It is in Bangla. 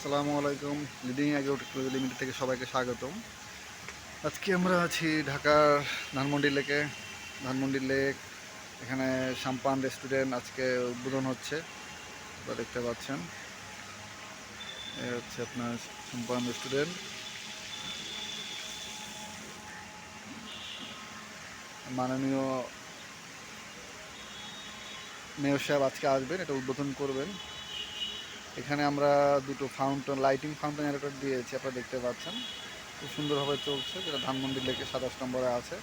আসসালামু আলাইকুম। লিডিং অ্যাগ্রো টেকনোলজি লিমিটেড থেকে সবাইকে স্বাগতম। আজকে আমরা আছি ঢাকার ধানমন্ডি লেকে। ধানমন্ডি লেক, এখানে সাম্পান রেস্টুরেন্ট আজকে উদ্বোধন হচ্ছে, আপনারা দেখতে পাচ্ছেন। এ হচ্ছে আপনার সাম্পান রেস্টুরেন্ট। মাননীয় মেয়র সাহেব আজকে আসবেন, এটা উদ্বোধন করবেন। এখানে আমরা দুটো ফাউন্টেন, লাইটিং ফাউন্টেন এলাকা দিয়েছি, আপনারা দেখতে পাচ্ছেন। খুব সুন্দরভাবে চলছে, যেটা ধানমন্ডি লেকে 27 নম্বরে আছে।